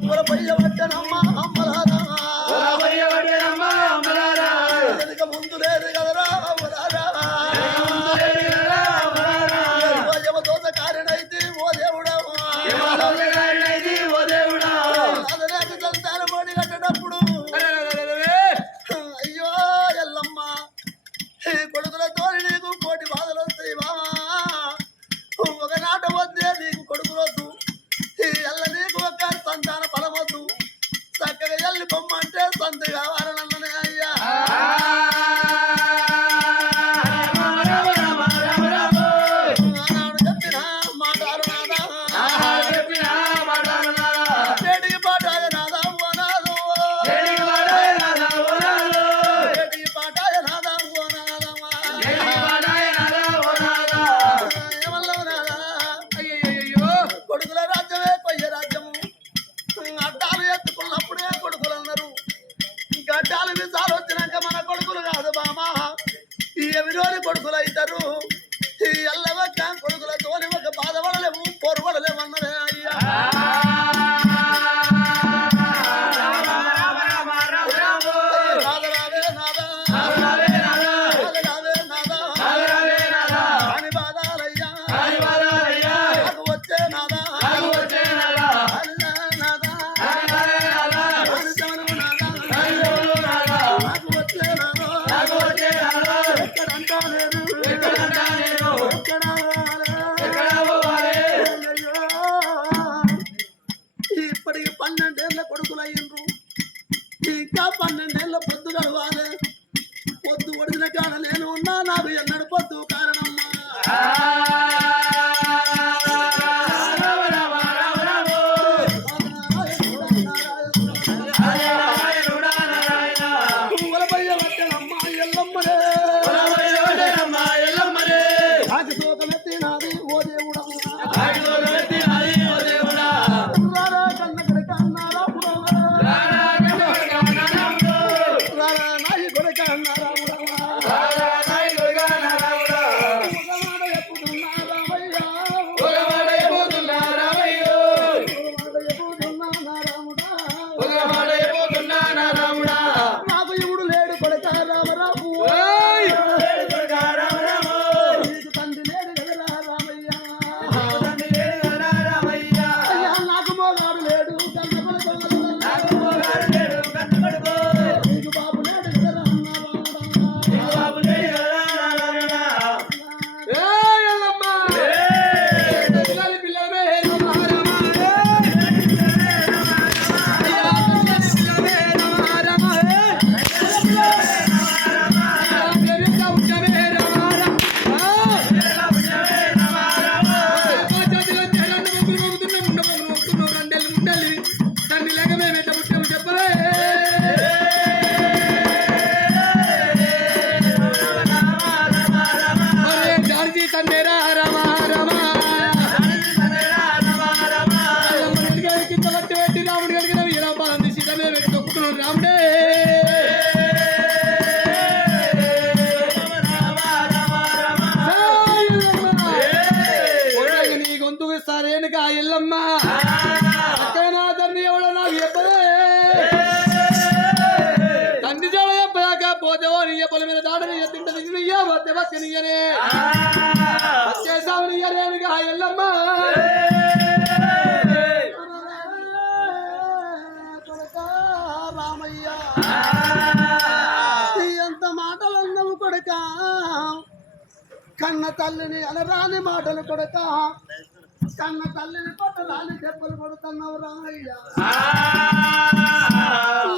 పొలపయ్యబట్టనమ్మా అమ్మలారా వెనుక ముందు లేదు కదరా అమ్మలారా యమదోత కారణైతే ఓ దేవుడా అదనేక సంతానం మోడి కట్టేటప్పుడు అయ్యో ఎల్లమ్మ కొడుకులతో నీకు కోటి బాధలు వస్తాయి బామా ఒకనాట వద్దే నీకు కొడుకులొద్దు ఎల్ల నీకు ఒక సంతాన ఫలమొద్దు చక్కగా ఎల్లి బొమ్మంటే సంత కావాలన్ననే అయ్యా చెప్పిన మాటారు నాదా పాటాయ నాదా ఓ నాదో పాటాయ నాదా ఓ నాదమ్మా కొడుకుల రాజ్యమే కొయ్య రాజ్యము అడ్డాలు ఎత్తుకున్నప్పుడే కొడుకులు అన్నారు గడ్డాలు విసాలు వచ్చినాక మన కొడుకులు కాదు బామా ఎవరోని కొడుకులు అవుతారు ఎల్లవక్క కొడుకులతోని ఒక బాధపడలేము పొరపడలేమన్నదే అయ్యా ఇప్పటికి 12 ఏళ్ళ కొడుకులు అయ్యిండ్రు ఇంకా 12 ఏళ్ళ పొద్దు గడవాలి పొద్దు ఒడిసిన కాడ నేను ఉన్నా నాకు ఎన్నడు పొద్దు కారణమ్మా నాకు శోకమెత్తి నాది ఓ దేవుడా నాకు ఇవుడు లేడు కొడక రామరాము నీకు తండ్రి లేడు కదరా రామయ్య అయ్యా నాకు మోగాడు లేడు కన్న కొడుకు నీకు బాబు లేడు కదరా తండ్రి జడ చెప్పదాకా పోతేవో నీ పొల మీద దాడని తింటదియనే వచ్చేసావు నీయరేనుగా ఎల్లమ్మ రామయ్య ఎంత మాటలు అన్నవు కొడక కన్న తల్లిని అలరాని మాటలు కొడక కన్న తల్లిని పట్టరాని దెబ్బలు కొడుతున్నావు రామయ్య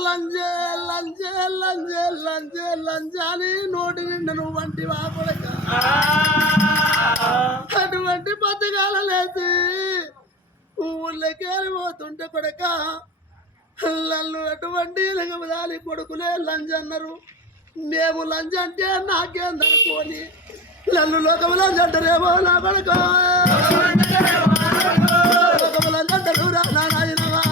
లంజే లంజే లంజే లంజే లంజాని నోటి నిండా నువ్వు వంటి వా కొడక అటువంటి పథకాలు లేచి ఊళ్ళకేరి పోతుంటే కొడక లల్లు అటువంటి లింగమదాలి కొడుకులే లంజ అన్నారు మేము లంజ అంటే నాకేందనుకోని లల్లు లోకము లంజ అంటారేమో నా కొడుక లోకము లంజ అంటారు రా నాయనవా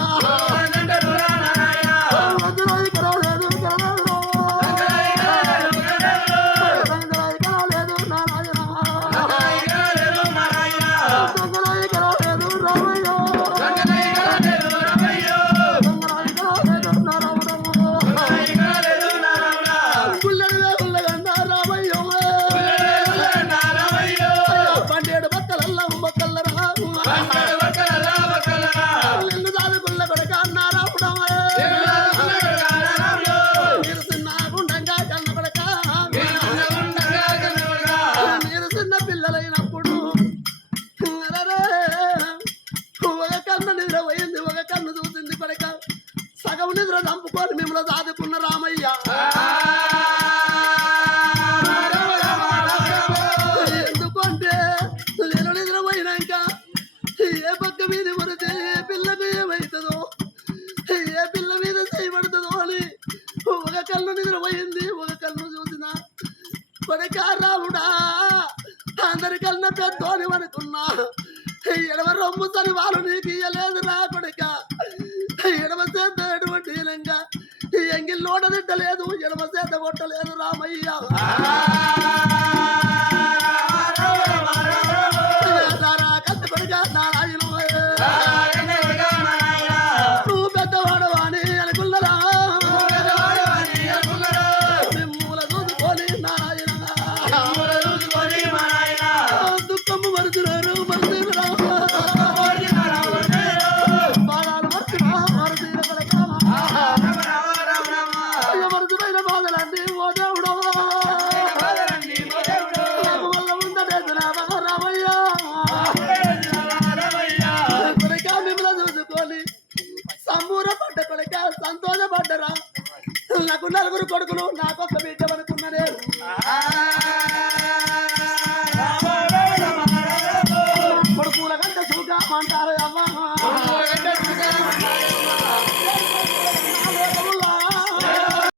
అనుకోని మిమ్మల్ని దాదుకున్న రామయ్య ఎందుకంటే నేను నిద్రపోయినాక ఏ పక్క మీద పడితే ఏ పిల్లకు ఏమవుతుందో ఏ పిల్ల మీద చేయబడుతుందో అని ఒక కళ్ళు నిద్రపోయింది ఒక కళ్ళు చూసిన కొడుక రాముడా అందరికన్నా పెద్దోని అనుకున్నా ఎడవ రొమ్ము సరి వాళ్ళు నీకు ఇయ్యలేదు రా కొడుక ఎడవ చేత ఎటువంటి హీనంగా ఎంగిల్ నోట తిట్టలేదు ఎడవ చేత కొట్టలేదు రామయ్య కత్తి కొడుక నారాయణ నువ్వు పెద్దవాడు అని అనుకున్నరా మిమ్ముల చూసుకొని నారాయణ దుఃఖము మరుచున్నారు మరుచురా బాణాలు మరుచురా మరుచురైన బాధలన్నీ ఓ దేవుడు వల్ల ఉందనే రామయ్య కొడుక మిమ్మల్ని చూసుకొని సంబూరపడ్డ కొడుక సంతోషపడ్డరా నాకు నలుగురు కొడుకులు నాకొక్క బిడ్డ అనుకున్నానే